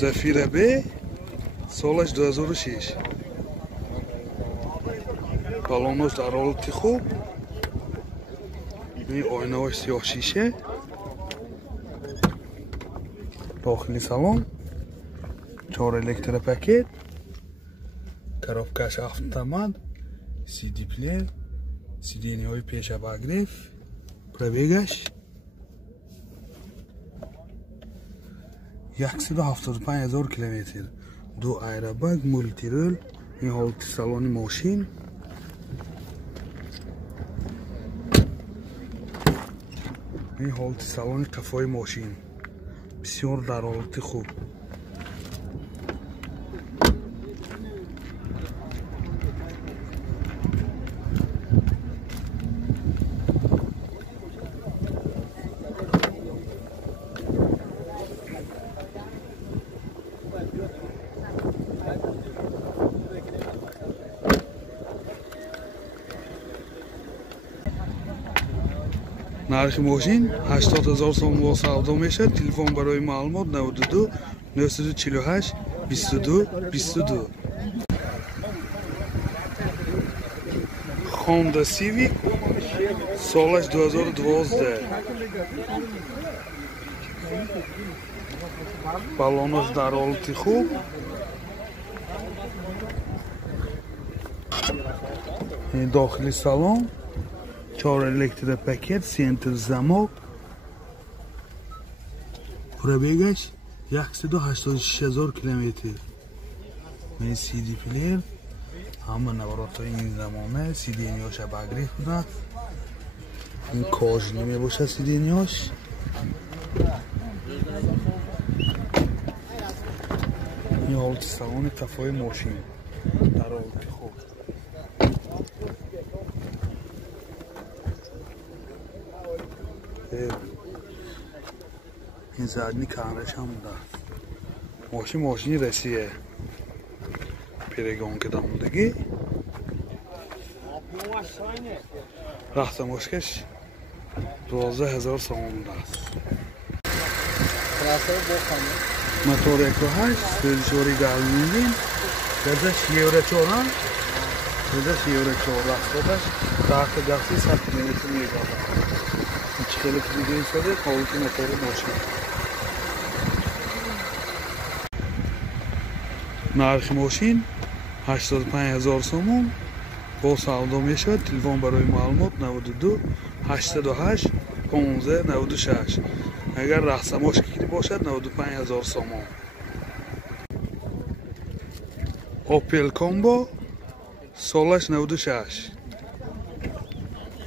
Zafira B سالش 2006 بالونش در حالت خوب این آینه‌اش سیاه شیشه داخلی سالن 4 الکتر پکت коробкаш автомат CD плеер сиденьёи пешобагрев пробегаш 175,000 километр دو ایربگ مولتیرول این حالت سالن ماشین این حالت سالن قفای ماشین بسیار در حالت خوب нархи мошин 80,000 сом ва савдо мешавад. Телефон барои маълумот 92 948 22 22. Honda Civic солаш 2012. балонаш дар ҳолати хуб. ин дохили салон 4 الکتر پکت سنتر замок пробегаш 186,000 километр. این CD плеер ҳама наворотҳои ин замона сиденьёш абагриф буданд. ин кожни мебошад сиденьёш. ин ҳолати салони қафои мошин дар ҳолати хуб. این زدنی کارش هم داد ماشین رسیه پیرگان که دامدگی رخت مشکش 12,000 سوم دست موتور اکوهاش سوری گالمینگین گردش یوره چوران گردش یوره چور رختش رخت گفتی 100 متر میگذارد خیلی دیگه شده حالت موتور ماشین. нархи мошин 85,000 сомон бо савдо мешавад. телефон барои маълумот 92 88 15 96. агар рахсамош гирӣ бошад 95,000 сомон. Opel Combo солаш 96.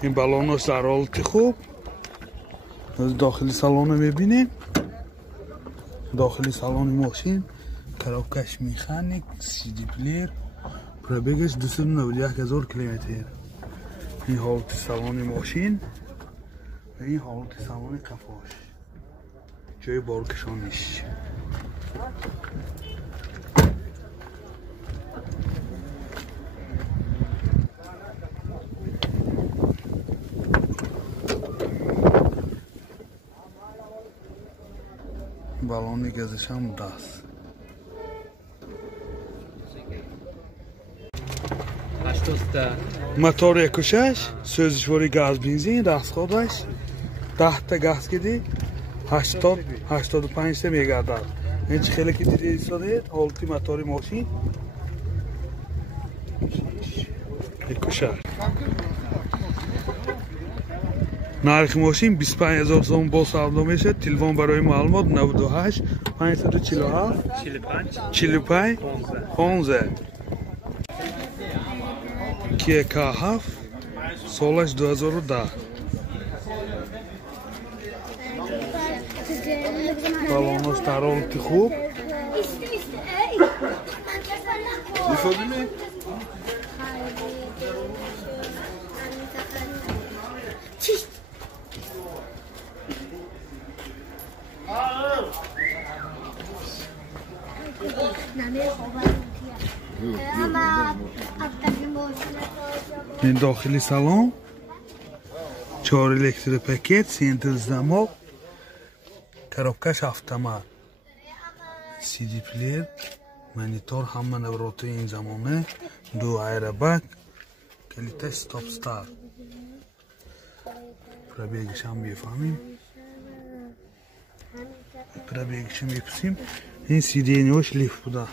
ин балонош дар ҳолати хуб. داخلی سالن میبینیم. داخلی سالن ماشین коробкаш механик CD плеер пробегаш 291,000 километр. این حالت سالن ماشین و این حالت سالن قفاش جای بارکشانش. балони газашам даст. мотор 1.6 сӯзишвори газ бензин растходаш 10 та газ киди 80-85 мегардад. ин чӣ хеле ки дида истодед ҳолати мотори мошин 1.6. нархи мошин 25,000 сом бо савдо мешавад. телефон барои маълумот 98 547 45 15. Kia K7 солаш 2010. балонош дар ҳолати хуб. این داخلی سالن 4 الکتر پکت سنتر замок коробкаш автомат CD player монитор ҳама навротаи ин замона 2 айрабак калитаи стоп стар пробегишам мефаҳмем пробегишам мепурсим ин сиденияш лифт буда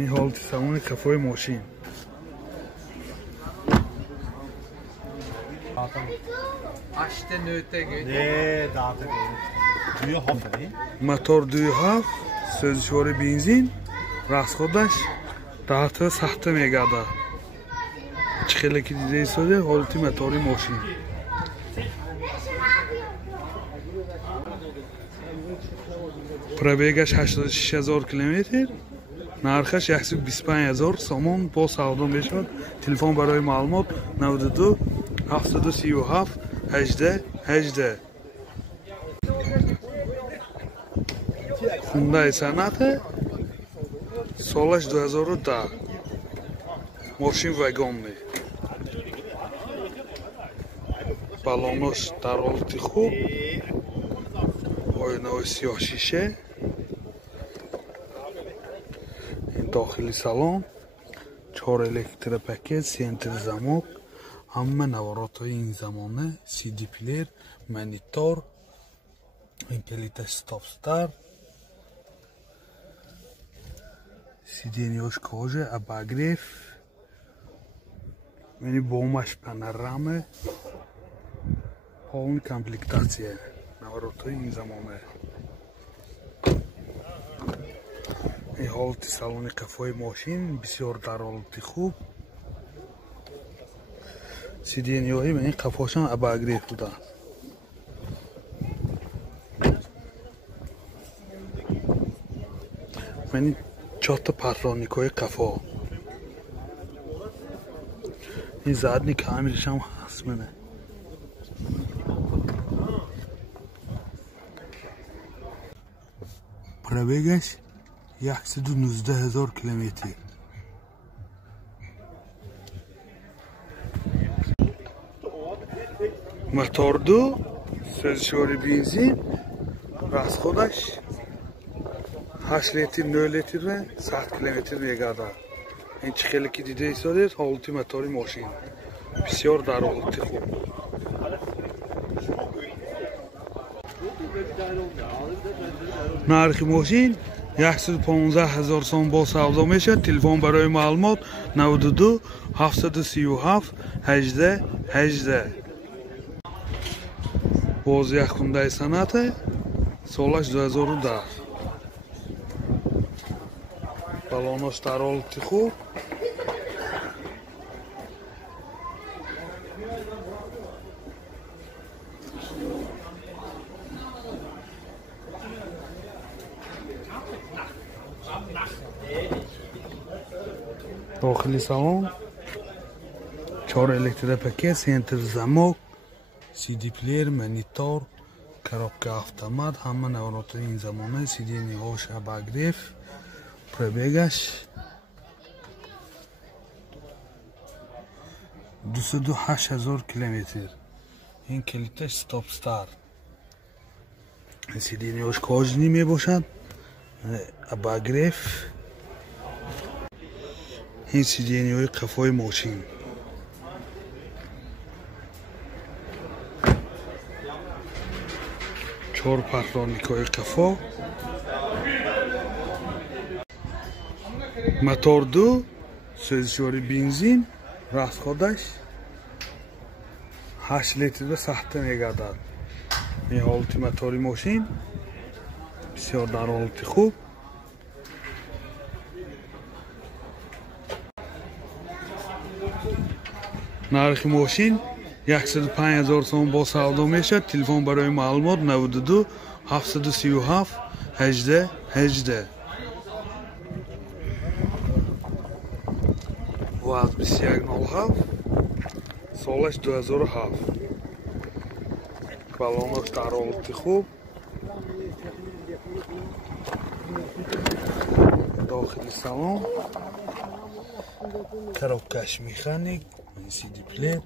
ин ҳолати салони кафои мошин мотор 2.7 сӯзишвори бензин расходаш 10 сахта мегардад чӣ хеле ки дида истоде ҳолати мотори мошин пробегаш 86000 километр нархаш 125000 сомон бо савдо мешавад телефон барои маълумот 92 737 18 18 Hyundai Sonata солаш 2010 мошин вагонный балонош дар ҳолати хуб оинаҳои сиёҳшише дохили салон 4 электропакет сентри замок ҳама наворотҳои ин замона CD player монитор калитаи стоп стар сиденияш кожа обогрев яъни бомаш панорама полная комплектация наворотҳои ин замона ин ҳолати салони қафои мошин бисёр дар ҳолати хуб сиденияҳои ба ин қафошам обогрев буданд яъни 4 патронникҳои қафо ин задни камерашам ҳаст мана пробегаш 119000 километр мотор 2 сӯзишвори бензин расходаш 8 литр 0 литр 100 километр мегардад ин чӣ хеле ки дида истодед ҳолати мотори мошин бисёр дар ҳолати хуб нархи мошин 115000 сом бо савдо мешавад телефон барои маълумот 92 737 18 18 боз як Hyundai Sonata солаш 2010 балонош дар ҳолати хуб дохили салон 4 электропакет сентр замок CD player монитор коробка автомат ҳама наворотҳои ин замона сиденияҳош обогрев пробегаш 28000 километр ин калиташ стоп стар сиденияҳош кожаний мебошад обогрев ин сиденияҳои қафои мошин чор патронникҳои қафо мотор 2 сӯзишвори бензин расходаш 8 литр 100 мегардад ин ҳолати мотори мошин бисёр дар ҳолати хуб нархи мошин 105000 сом бо савдо мешавад телефон барои маълумот 92 737 18 18 ваз 2107 солаш 2007 балонош дар ҳолати хуб дохили салон коробкаш механик CD player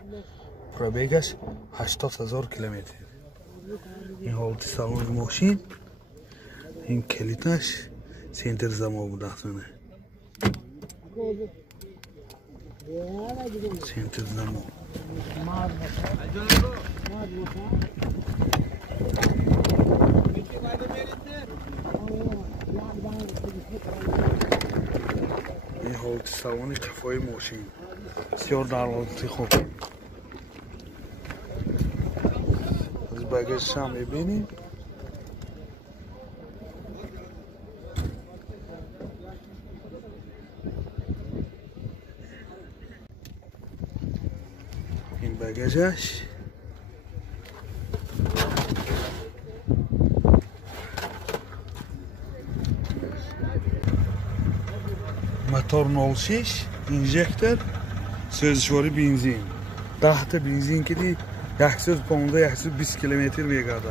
пробегаш 80,000 километр. این حالتی سالن ماشین این کلیتش سنتر زمان بود اصلا سنتر زمان این حالتی سالن کفای ماشین بسیار در حالتی خوب از بگاژش هم میبینیم این بگاژش موتور 06 اینژکتور سوزشواری بنزین 10 تا بنزین که دی 115 120 کیلومتر میگرده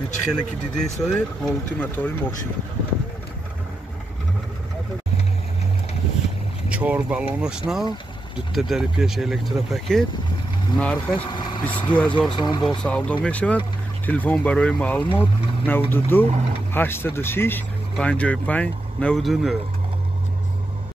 این خیلی که دیده ایستاده حالتی موتور ماشین 4 بالونش نو دوتا در پیش الکتروپاکت نرخش 22,000 سوم با سودا میشود تلفن برای معلومات 92 86 55 99